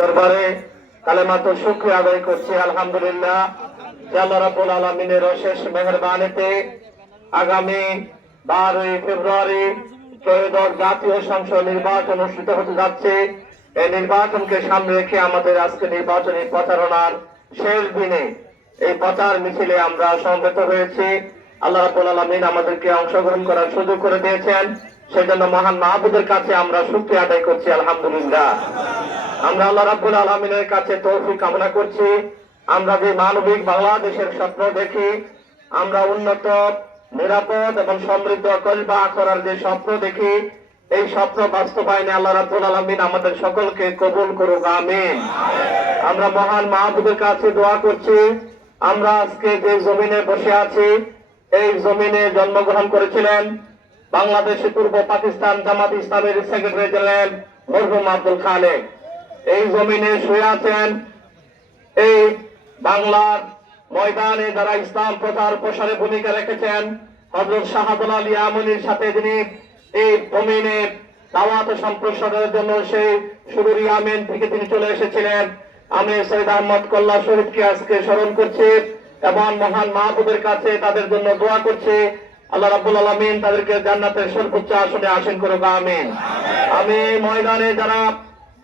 দরবারে কালেমাতুল শুকরিয়া আদায় করছি আলহামদুলিল্লাহ যে আল্লাহ রাব্বুল আলামিনের অশেষ মেহেরবানিতে আগামী 12 ফেব্রুয়ারি ত্রয়োদশ জাতীয় সংসদ নির্বাচন অনুষ্ঠিত হতে যাচ্ছে। এই নির্বাচনকে সামনে রেখে আমাদের আজকে নির্বাচনী প্রচারণার শেষ দিনে এই প্রচার মিছিলে আমরা সমবেত হয়েছি। আল্লাহ রাব্বুল আলামিন আমাদেরকে অংশগ্রহণ করার সুযোগ করে দিয়েছেন, সেজন্য মহান মাহবুবের কাছে আমরা শুকরিয়া আদায় করছি আলহামদুলিল্লাহ। আমরা আল্লাহ রাব্বুল আলামিনের কাছে তৌফিক কামনা করছি। আমরা যে মানবিক বাংলাদেশের স্বপ্ন দেখি, আমরা উন্নত, নিরাপদ এবং সমৃদ্ধ কলবা করার যে স্বপ্ন দেখি, এই স্বপ্ন বাস্তবায়নে আল্লাহ রাব্বুল আলামিন আমাদের সকলকে কবুল করুক, আমিন। আমরা মহান মাহবুবের কাছে দোয়া করছি। আমরা আজকে যে জমিনে বসে আছি, এই জমিনে জন্মগ্রহণ করেছিলেন বাংলাদেশের পূর্ব পাকিস্তান জামাত ইসলামের সেক্রেটারি জেনারেল মরহুম আব্দুল খালেক। এই জমিনে শুয়ে আছেন এই বাংলার ময়দানে যারা ইসলাম প্রচার প্রসারে ভূমিকা রেখেছেন, হযরত শাহাদুল আলী আমনির সাথে যিনি এই জমিনে দাওয়াত সম্প্রসারণের জন্য সেই শুরুর ইয়ামেন থেকে তিনি চলে এসেছিলেন। আমি সৈয়দ আহমদ কল্লা শরীফকে আজকে স্মরণ করছি এবং মহান মাহবুবের কাছে তাদের জন্য দোয়া করছি। আল্লাহ রাব্বুল আলামিন তাদেরকে জান্নাতের সর্বোচ্চ আসনে আসীন করুক, আমিন। আমি ময়দানে যারা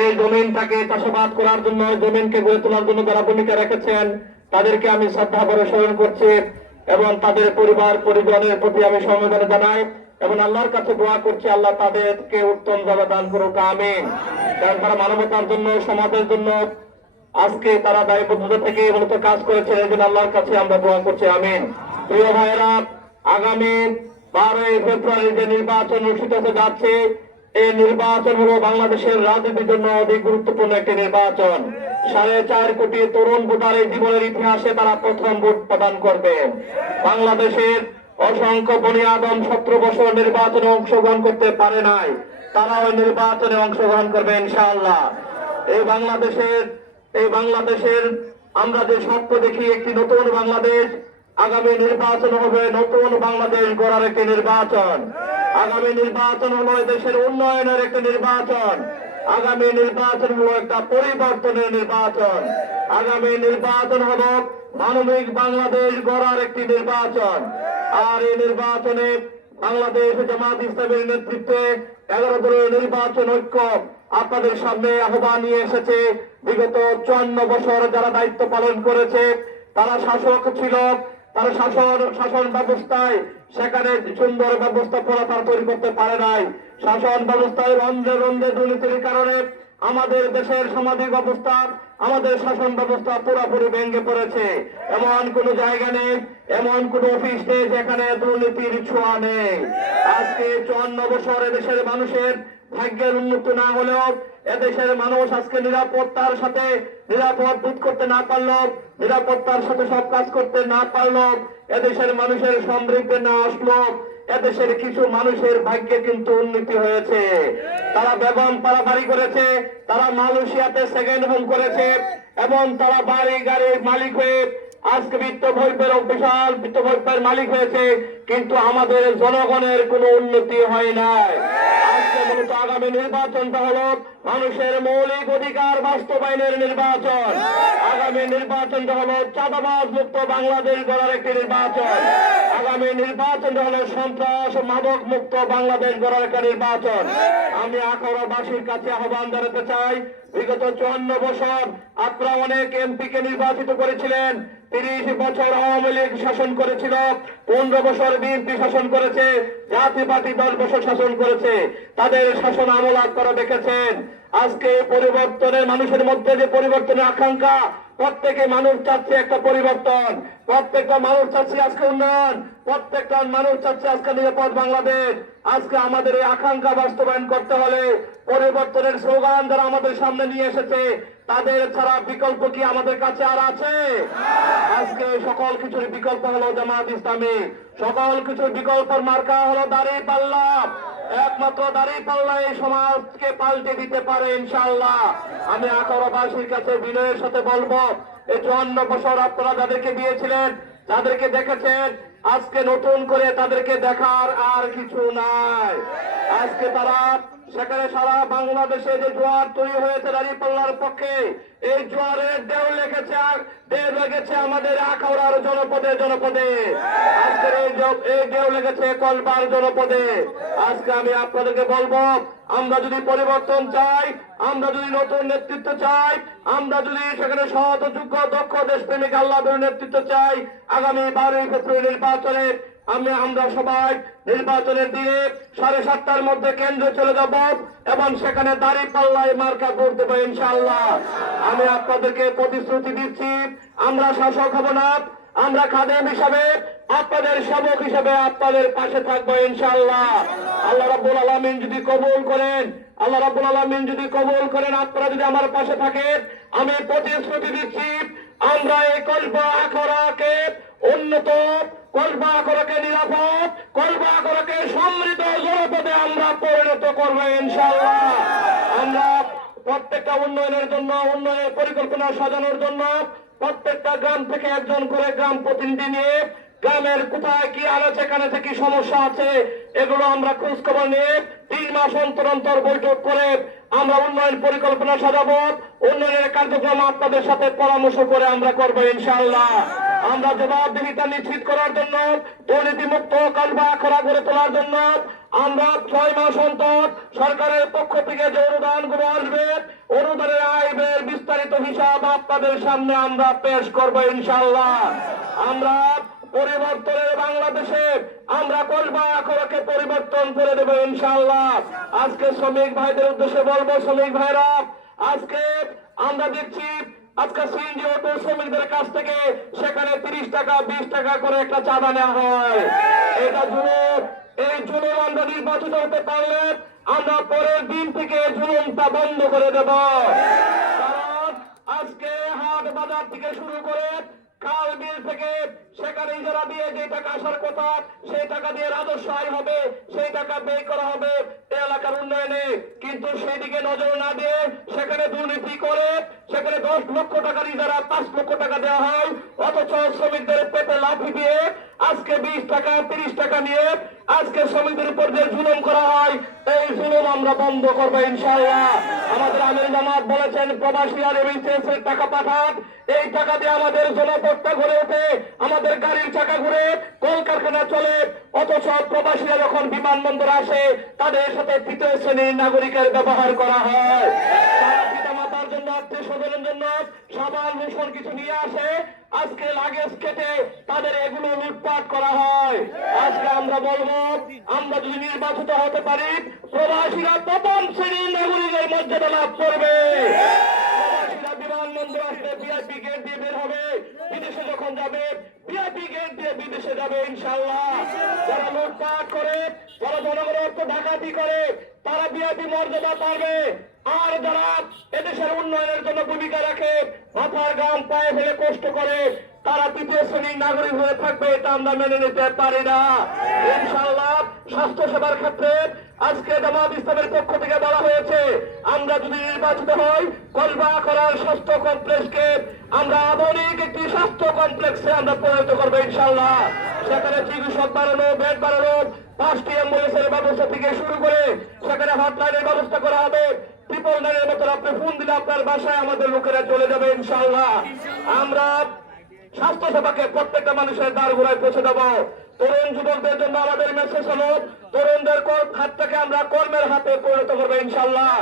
এই জমিনটাকে চাষাবাদ করার জন্য, জমিনকে গড়ে তোলার জন্য যারা ভূমিকা রেখেছেন, তাদেরকে আমি শ্রদ্ধা ভরে স্মরণ করছি এবং তাদের পরিবার পরিজনের প্রতি আমি সমবেদনা জানাই এবং আল্লাহর কাছে দোয়া করছি আল্লাহ তাদেরকে উত্তম জবাব দান করুক, আমিন। কারণ তারা মানবতার জন্য, সমাজের জন্য আজকে তারা দায়বদ্ধতা থেকে মূলত কাজ করেছেন, এই জন্য আল্লাহর কাছে আমরা দোয়া করছি, আমিন। প্রিয় ভাইয়েরা, আগামী 12 ফেব্রুয়ারি যে নির্বাচন অনুষ্ঠিত হতে যাচ্ছে, এই নির্বাচন হলো বাংলাদেশের রাজনীতির জন্য অধিক গুরুত্বপূর্ণ একটি নির্বাচন। 4.5 কোটি তরুণ ভোটার এই জীবনের ইতিহাসে তারা প্রথম ভোট প্রদান করবেন। বাংলাদেশের অসংখ্য বনি আদম 17 বছর নির্বাচনে অংশগ্রহণ করতে পারে নাই, তারা ওই নির্বাচনে অংশগ্রহণ করবে ইনশাআল্লাহ। এই বাংলাদেশের আমরা যে স্বপ্ন দেখি একটি নতুন বাংলাদেশ, আগামী নির্বাচন হবে নতুন বাংলাদেশ গড়ার একটি নির্বাচন। আগামী নির্বাচন হলো দেশের উন্নয়নের একটি নির্বাচন। আগামী নির্বাচন হলো একটা পরিবর্তনের নির্বাচন। আগামী নির্বাচন হলো মানবিক বাংলাদেশ গড়ার একটি নির্বাচন। আর এই নির্বাচনে বাংলাদেশ জামাত ইসলামের নেতৃত্বে 11 দলের নির্বাচন ঐক্য আপনাদের সামনে আহ্বান নিয়ে এসেছে। বিগত 54 বছর যারা দায়িত্ব পালন করেছে, তারা শাসক ছিল, তারা শাসন ব্যবস্থায় সেখানে সুন্দর ব্যবস্থাপনা তারা তৈরি করতে পারে নাই। শাসন ব্যবস্থায় রন্ধে রন্ধে দুর্নীতির কারণে আমাদের দেশের সামাজিক অবস্থা, আমাদের শাসন ব্যবস্থা পুরোপুরি ভেঙে পড়েছে। এমন কোন জায়গা নেই, এমন কোন অফিস নেই যেখানে দুর্নীতির ছোঁয়া নেই। আজকে 54 বছর দেশের মানুষের ভাগ্যের উন্নতি না হলেও এদেশের মানুষ আজকে নিরাপত্তার সাথে নিরাপদ বোধ করতে না পারলো, নিরাপত্তার সাথে সব কাজ করতে না পারলো, এদেশের মানুষের সমৃদ্ধি না আসলো, এদেশের কিছু মানুষের ভাগ্যে কিন্তু উন্নতি হয়েছে। তারা বেগম পাড়া বাড়ি করেছে, তারা মালয়েশিয়াতে সেকেন্ড হোম করেছে এবং তারা বাড়ি গাড়ির মালিক হয়ে আজকে বিশাল বিত্তভৈবের মালিক হয়েছে, কিন্তু আমাদের জনগণের কোনো উন্নতি হয় নাই। আজকে মূলত আগামী নির্বাচনটা হলো মানুষের মৌলিক অধিকার বাস্তবায়নের নির্বাচন। আগামী নির্বাচনটা হলো চাঁদাবাজ মুক্ত বাংলাদেশ গড়ার একটি নির্বাচন। আগামী নির্বাচনটা হলো সন্ত্রাস মাদক মুক্ত বাংলাদেশ গড়ার একটা নির্বাচন। আমি আখাউড়াবাসীর কাছে আহ্বান জানাতে চাই, বিগত 54 বছর আপনারা অনেক এমপিকে নির্বাচিত করেছিলেন। 30 বছর আওয়ামী লীগ শাসন করেছিল, 15 বছর বিএনপি শাসন করেছে, জাতীয় পার্টি 10 বছর শাসন করেছে। তাদের শাসন আমল আপনারা দেখেছেন। আজকে পরিবর্তনের মানুষের মধ্যে যে পরিবর্তনের আকাঙ্ক্ষা, প্রত্যেকে মানুষ চাচ্ছে একটা পরিবর্তন, প্রত্যেকটা মানুষ চাচ্ছে আজকে উন্নয়ন, প্রত্যেকটা মানুষ চাচ্ছে আজকে নিরাপদ বাংলাদেশ। আজকে আমাদের এই আকাঙ্ক্ষা বাস্তবায়ন করতে হলে পরিবর্তনের স্লোগান যারা আমাদের সামনে নিয়ে এসেছে, তাদের ছাড়া বিকল্প কি আমাদের কাছে আর আছে? আজকে সকল কিছুর বিকল্প হলো জামাত ইসলামী, সকল কিছুর বিকল্পের মার্কা হলো দাঁড়িপাল্লা। একমাত্র দাঁড়িপাল্লা এই সমাজকে পাল্টে দিতে পারে ইনশাআল্লাহ। আমি আখাউড়াবাসীর কাছে বিনয়ের সাথে বলবো, এই 54 বছর আপনারা যাদেরকে দিয়েছিলেন, যাদেরকে দেখেছেন, আজকে নতুন করে তাদেরকে দেখার আর কিছু নাই। আজকে তারা সেখানে সারা বাংলাদেশে যে জোয়ার তৈরি হয়েছে দাঁড়িপাল্লার পক্ষে, এই জোয়ারের ঢেউ লেগেছে আমাদের আখাউড়ার জনপদে জনপদে। আজকের এই ঢেউ লেগেছে কলবার জনপদে। আজকে আমি আপনাদেরকে বলবো, আমরা যদি পরিবর্তন চাই, আমরা যদি নতুন নেতৃত্ব চাই, আমরা যদি সেখানে সৎ যোগ্য দক্ষ দেশপ্রেমিক আল্লাহর নেতৃত্ব চাই, আগামী 12ই ফেব্রুয়ারি নির্বাচনে আমরা সবাই নির্বাচনের দিনে 7:30টার মধ্যে কেন্দ্রে চলে যাব এবং সেখানে দাঁড়িপাল্লায় মার্কা ভোট দেবো ইনশাআল্লাহ। আমি আপনাদেরকে প্রতিশ্রুতি দিচ্ছি, আমরা শাসক হব না, আমরা খাদেম হিসাবে, আপনাদের সেবক হিসাবে আপনাদের পাশে থাকবো ইনশাআল্লাহ। আল্লাহ রাব্বুল আলামিন যদি কবুল করেন, আল্লাহ রাব্বুল আলামিন যদি কবুল করেন, আপনারা যদি আমার পাশে থাকেন, আমি প্রতিশ্রুতি দিচ্ছি, আমরা এই কলবা আখড়াকে উন্নত, কলবা আখড়াকে নিরাপদ, কলবা আখড়াকে সমৃদ্ধ জনপদে আমরা পরিণত করবো ইনশাআল্লাহ। আমরা প্রত্যেকটা উন্নয়নের জন্য, উন্নয়নের পরিকল্পনা সাজানোর জন্য প্রত্যেকটা গ্রাম থেকে একজন করে গ্রাম প্রতিনিধি নিয়ে গ্রামের কোথায় কি আছে, কানে কি সমস্যা আছে, এগুলো আমরা খোঁজ খবর নিয়ে 3 মাস অন্তর অন্তর বৈঠক করে আমরা উন্নয়ন পরিকল্পনা সাজাবো। উন্নয়নের কার্যক্রম আপনাদের সাথে পরামর্শ করে আমরা করবো ইনশাআল্লাহ। আমরা জবাবদিহিতা নিশ্চিত করার জন্য, দুর্নীতিমুক্ত কলবা আখড়া গড়ে তোলার জন্য আমরা 6 মাস অন্তর সরকারের পক্ষ থেকে যে অনুদানগুলো আসবে, অনুদানের আয় ব্যয়ের বিস্তারিত হিসাব আপনাদের সামনে আমরা পেশ করবো ইনশাআল্লাহ। আমরা পরিবর্তনের বাংলাদেশে আমরা কলবা আখড়াকে পরিবর্তন করে দেবো ইনশাআল্লাহ। আজকে শ্রমিক ভাইদের উদ্দেশ্যে বলবো, শ্রমিক ভাইরা, আজকে আমরা দেখছি আজকে সিএনজি অটো শ্রমিকদের কাছ থেকে সেখানে 30 টাকা 20 টাকা করে একটা চাঁদা নেওয়া হয়। এটা জুলুম। এই জুলুম আমরা নির্বাচিত হতে পারলে আমরা পরের দিন থেকে জুলুমটা বন্ধ করে দেব। কারণ আজকে হাট বাজার থেকে শুরু করে খাল বিল থেকে সেখানে ইজারা দিয়ে যে টাকা আসার কথা, সেই টাকা দিয়ে রাজস্ব আয় হবে, সেই টাকা ব্যয় করা হবে এলাকার উন্নয়নে, কিন্তু সেদিকে নজর না দিয়ে সেখানে দুর্নীতি করে সেখানে 10 লক্ষ টাকার ইজারা 5 লক্ষ টাকা দেওয়া হয়, অথচ শ্রমিকদের পেটে লাফি দিয়ে আজকে 20 টাকা 30 টাকা নিয়ে আজকে শ্রমিকদের উপর যে জুলুম করা হয়, এই জুলুম আমরা বন্ধ করবো ইনশাআল্লাহ। আমাদের আমির জামাত বলেছেন, প্রবাসীরা রেমিটেন্সের টাকা পাঠান, এই টাকা দিয়ে আমাদের জনপদটা ঘুরে ওঠে, আমাদের গাড়ির চাকা ঘুরে, কলকারখানা চলে, অথচ প্রবাসীরা যখন বিমানবন্দর আসে তাদের সাথে 3য় শ্রেণীর নাগরিকের ব্যবহার করা হয়। পিতামাতার জন্য, আত্মীয় স্বজনের জন্য সাবান লোশন কিছু নিয়ে আসে, আজকে লাগেজ কেটে তাদের এগুলো লুটপাট করা হয়। আজকে আমরা বলবো, আমরা যদি নির্বাচিত হতে পারি, প্রবাসীরা 1ম শ্রেণীর নাগরিকের মর্যাদা লাভ করবে। প্রবাসীরা বিমানবন্দর আসলে ভিআইপি গেট দিয়ে বের হবে, বিদেশে যখন যাবে ভিআইপি গেট দিয়ে বিদেশে যাবে ইনশাআল্লাহ। যারা লুটপাট করে, যারা জনগণের অর্থ ডাকাতি করে, তারা ভিআইপি মর্যাদা পাবে। আর যারা এদেশের উন্নয়নের জন্য ভূমিকা রাখে, মাথার ঘাম পায়ে ফেলে কষ্ট করে, তারা 3য় শ্রেণীর নাগরিক হয়ে থাকবে, এটা আমরা মেনে নিতে পারি না ইনশাআল্লাহ। স্বাস্থ্য সেবার ক্ষেত্রে আজকে জামাত ইসলামের পক্ষ থেকে বলা হয়েছে, আমরা যদি নির্বাচিত হই, কলবা আখড়ার স্বাস্থ্য কমপ্লেক্সকে আমরা আধুনিক একটি স্বাস্থ্য কমপ্লেক্সে আমরা পরিণত করবো ইনশাআল্লাহ। সেখানে চিকিৎসক বাড়ানো, বেড বাড়ানো, 5টি অ্যাম্বুলেন্সের ব্যবস্থা থেকে শুরু করে সেখানে হটলাইনের ব্যবস্থা করা হবে। 999 মতো আপনি ফোন দিলে আপনার বাসায় আমাদের লোকেরা চলে যাবে ইনশাআল্লাহ। আমরা স্বাস্থ্য সেবাকে প্রত্যেকটা মানুষের দ্বার ঘোড়ায় পৌঁছে দেব। তরুণ যুবকদের জন্য আমাদের মেসেজ হলো, তরুণদের হাত থেকে আমরা কর্মের হাতে পরিণত করবো ইনশাআল্লাহ।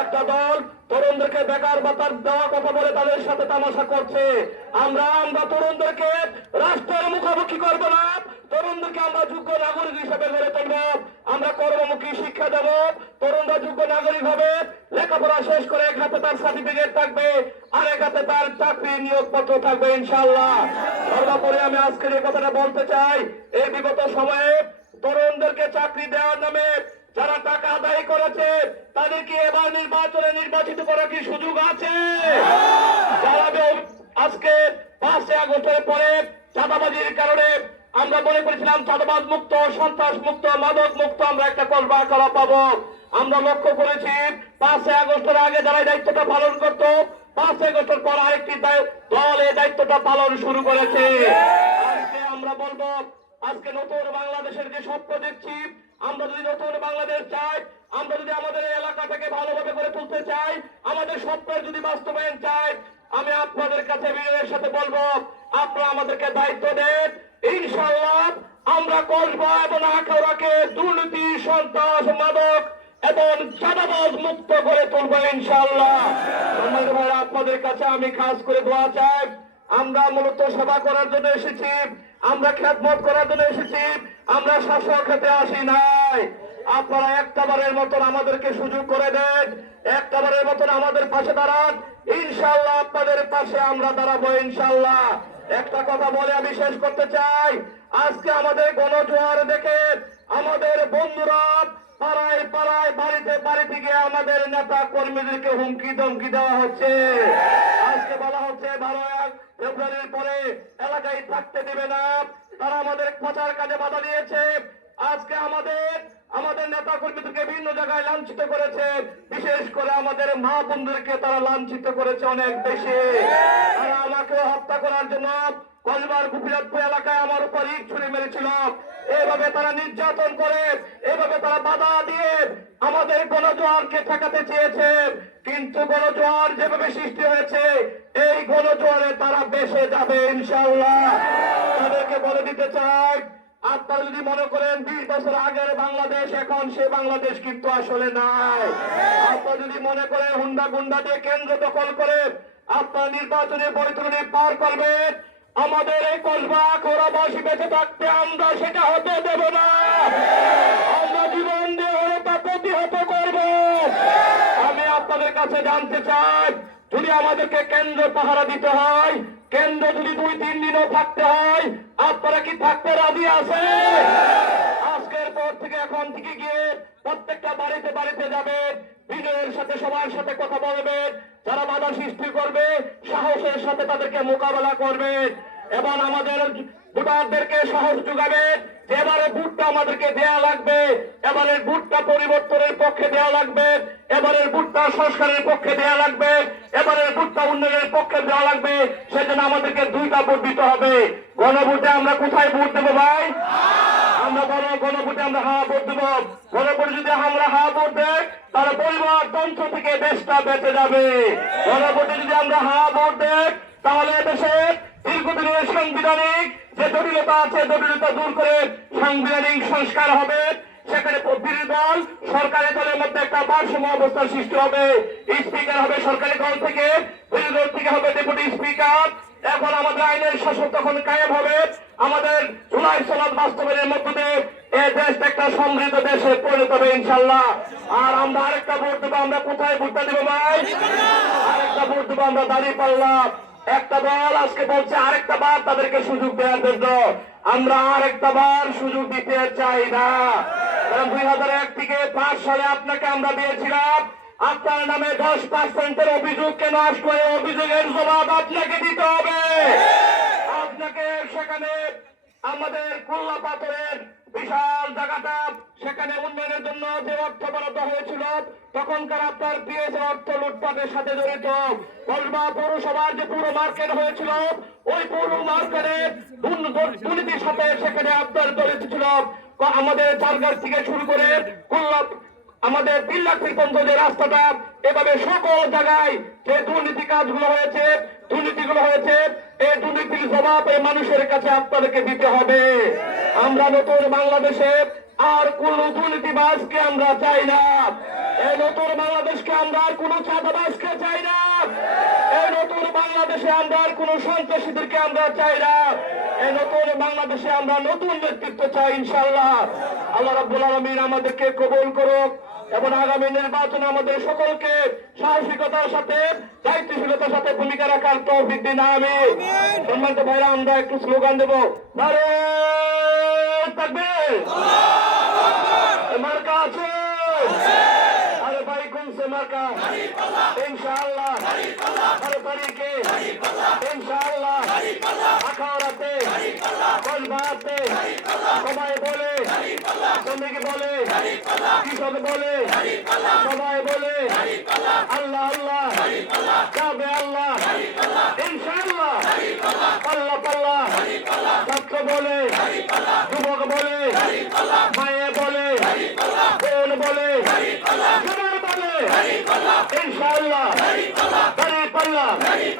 একটা দল তরুণদেরকে বেকার ভাতা দেওয়া কথা বলে তাদের সাথে তামাশা করছে। আমরা তরুণদেরকে রাষ্ট্রের মুখোমুখি করবো না, তরুণদেরকে আমরা যোগ্য নাগরিক হিসেবে গড়ে তুলব। আমরা কর্মমুখী শিক্ষা দেব, তরুণরা যোগ্য নাগরিক হবে, লেখাপড়া শেষ করে এক হাতে তার সার্টিফিকেট থাকবে, আর এক হাতে তার চাকরি নিয়োগপত্র থাকবে ইনশাআল্লাহ। সর্বোপরি আমি আজকের এই কথাটা বলতে চাই, এই বিগত সময়ে তরুণদেরকে চাকরি দেওয়ার নামে যারা টাকা আদায় করেছে তাদেরকে এবার নির্বাচনে নির্বাচিত করার কি সুযোগ আছে? যারা আজকে 5 আগস্টের পরে চাঁদাবাজির কারণে আমরা মনে করেছিলাম চাঁদাবাজ মুক্ত, সন্ত্রাস মুক্ত, মাদক মুক্ত আমরা একটা কলবা আখড়া পাবো। আমরা লক্ষ্য করেছি 5 আগস্টের আগে যারা দায়িত্বটা পালন করত, 5 আগস্টের পর আরেকটি দল এই দায়িত্বটা পালন শুরু করেছে। আজকে আমরা বলবো, আজকে নতুন বাংলাদেশের যে স্বপ্ন দেখছি, আমরা যদি নতুন বাংলাদেশ চাই, আমরা যদি আমাদের এই এলাকাটাকে ভালোভাবে করে তুলতে চাই, আমাদের স্বপ্নের যদি বাস্তবায়ন চাই, আমি আপনাদের কাছে বিনয়ের সাথে বলবো, আপনারা আমাদেরকে দায়িত্ব দেন। ইনশাআল্লাহ আমরা কসবা এবং আখাউড়াকে দুর্নীতি, সন্ত্রাস, মাদক এবং চাঁদাবাজ মুক্ত করে তুলবো ইনশাআল্লাহ। সম্মানিত ভাইরা, আপনাদের কাছে আমি খাস করে দোয়া চাই। আমরা মূলত সেবা করার জন্য এসেছি, আমরা খেদমত করার জন্য এসেছি, আমরা শাসক হতে আসি নাই। আপনারা একটাবারের মতন আমাদেরকে সুযোগ করে দেন, একটাবারের মতন আমাদের পাশে দাঁড়ান। ইনশাআল্লাহ আপনাদের পাশে আমরা দাঁড়াবো ইনশাআল্লাহ। একটা কথা বলে আমি শেষ করতে চাই, আজকে আমাদের গণজোয়ার দেখে আমাদের বন্ধুরা পাড়ায় পাড়ায়, বাড়িতে বাড়িতে গিয়ে আমাদের নেতা কর্মীদেরকে হুমকি ধমকি দেওয়া হচ্ছে। আজকে বলা হচ্ছে 12 ফেব্রুয়ারির পরে এলাকায় থাকতে দেবে না, তারা আমাদের প্রচার কাজে বাধা দিয়েছে। আজকে আমাদের নেতা কর্মীদেরকে বিভিন্ন জায়গায় লাঞ্ছিত করেছে, বিশেষ করে আমাদের মা বোনদেরকে তারা লাঞ্ছিত করেছে অনেক বেশি। তারা আমাকে হত্যা করার জন্য কসবার গোপীনাথপুর এলাকায় আমার উপর ইট ছুড়ে মেরেছিল। এভাবে তারা নির্যাতন করে, এভাবে তারা বাধা দিয়ে আমাদের গণজোয়ারকে ঠেকাতে চেয়েছে। কিন্তু গণজোয়ার যেভাবে সৃষ্টি হয়েছে, এই গণজোয়ারে তারা বেসে যাবে ইনশাআল্লাহ। তাদেরকে বলে দিতে চাই, আপনারা যদি মনে করেন 20 বছর আগের বাংলাদেশ এখন সে বাংলাদেশ কিন্তু আসলে নাই। আপনারা যদি মনে করেন হুন্ডা গুন্ডা দিয়ে কেন্দ্র দখল করে আপনারা নির্বাচনে বৈতরণী পার করবেন, আমাদের এই কসবা আখাউড়াবাসী বেঁচে থাকতে আমরা সেটা হতে দেব না। আমরা জীবন দিয়ে হলে তা প্রতিহত করব। আমি আপনাদের কাছে জানতে চাই, যদি আমাদেরকে কেন্দ্র পাহারা দিতে হয়, কেন্দ্র যদি 2-3 দিনও থাকতে হয়, আপনারা কি থাকতে রাজি আছেন? আজকের পর থেকে এখন থেকে গিয়ে প্রত্যেকটা বাড়িতে বাড়িতে যাবেন, বিজয়ের সাথে সবার সাথে কথা বলবেন, যারা বাধা সৃষ্টি করবে সাহসের সাথে তাদেরকে মোকাবেলা করবেন এবং আমাদের ভোটারদেরকে সাহস যোগাবেন যে এবারে ভোটটা আমাদেরকে দেয়া লাগবে, এবারের ভোটটা পরিবর্তনের পক্ষে দেয়া লাগবে, এবারের ভোটটা সংস্কারের পক্ষে দেয়া লাগবে, এবারের ভোটটা উন্নয়নের পক্ষে দেওয়া লাগবে। সেজন্য আমাদেরকে 2টা ভোট দিতে হবে। গণভোটে আমরা কোথায় ভোট দেবো ভাই? আমরা গণভোটে আমরা হা ভোট দেবো। গণভোটে যদি আমরা হা ভোট দেই, তাহলে পরিবারতন্ত্র থেকে দেশটা বেঁচে যাবে। গণভোটে যদি আমরা হা ভোট দেই, তাহলে দেশের দীর্ঘদিনের সাংবিধানিক যে জটিলতা আছে, জটিলতা দূর করে সাংবিধানিক সংস্কার হবে। সেখানে বিরোধী দল সরকারি দলের মধ্যে একটা ভারসাম্য অবস্থার সৃষ্টি হবে। স্পিকার হবে সরকারি দল থেকে, বিরোধী দল থেকে হবে ডেপুটি স্পিকার। এখন আমাদের আইনের শাসন তখন কায়েম হবে। আমাদের জুলাই সনদ বাস্তবায়নের মধ্য দিয়ে এই দেশটা একটা সমৃদ্ধ দেশে পরিণত হবে ইনশাআল্লাহ। আর আমরা আরেকটা ভোট দেবো, আমরা কোথায় ভোটটা দেবো ভাই? আরেকটা ভোট দেবো আমরা দাঁড়িপাল্লা। একটা দল আজকে বলছে আরেকটা বার তাদেরকে সুযোগ দেওয়ার জন্য, আমরা আরেকটা বার সুযোগ দিতে চাই না। 2001 থেকে 5 সালে আপনাকে আমরা দিয়েছিলাম, আপনার নামে 10% অভিযোগ কেন আসলো? এই অভিযোগের জবাব আপনাকে দিতে হবে। আপনাকে সেখানে আমাদের খুলনা পাথরের বিশাল জায়গাটা, সেখানে উন্নয়নের জন্য যে অর্থ বরাদ্দ হয়েছিল, তখনকার আপনার পিএস অর্থ লুটপাটের সাথে জড়িত। কসবা পৌরসভার যে পুরো মার্কেট হয়েছিল, ওই পুরো মার্কেটের দুর্নীতির সাথে সেখানে আপনার জড়িত ছিল। আমাদের চারগাছ থেকে শুরু করে খুলনা আমাদের 3 লাখ পর্যন্ত যে রাস্তাটা, এভাবে সকল জায়গায় যে দুর্নীতি কাজগুলো হয়েছে, দুর্নীতিগুলো হয়েছে, এই দুর্নীতির জবাব এই মানুষের কাছে আপনাদেরকে দিতে হবে। আমরা নতুন বাংলাদেশে আর কোন দুর্নীতিবাজকে আমরা চাই না। এই নতুন বাংলাদেশকে আমরা আর কোন চাঁদাবাজকে চাই না। এই নতুন বাংলাদেশে আমরা আর কোন সন্ত্রাসীদেরকে আমরা চাই না। এই নতুন বাংলাদেশে আমরা নতুন নেতৃত্ব চাই ইনশাআল্লাহ। আল্লাহ রাব্বুল আলামিন আমাদেরকে কবুল করুক এবং আগামী নির্বাচনে আমাদের সকলকে সাহসিকতার সাথে, দায়িত্বশীলতার সাথে ভূমিকা রাখার তৌফিক দিন। আমিন। সম্মানিত ভাইরা, আমরা একটু স্লোগান দেব। নারে তাকবীর, মার্কা আছে? আরে ভাই কোন সে মার্কা? ইনশাআল্লাহ। আরে তারিখে ইনশাআল্লাহ আখাউড়াতে, কসবাতে সবাই বলে, জমিকে বলে, কৃষক বলে, সবাই বলে আল্লাহ আল্লাহ, যাবে আল্লাহ ইনশাআল্লাহ। পাল্লা পাল্লা, ছাত্র বলে, যুবক বলে, মায়ে বলে, বোন বলে, জোরে বলে ইনশাআল্লাহ দাঁড়িয়ে পাল্লা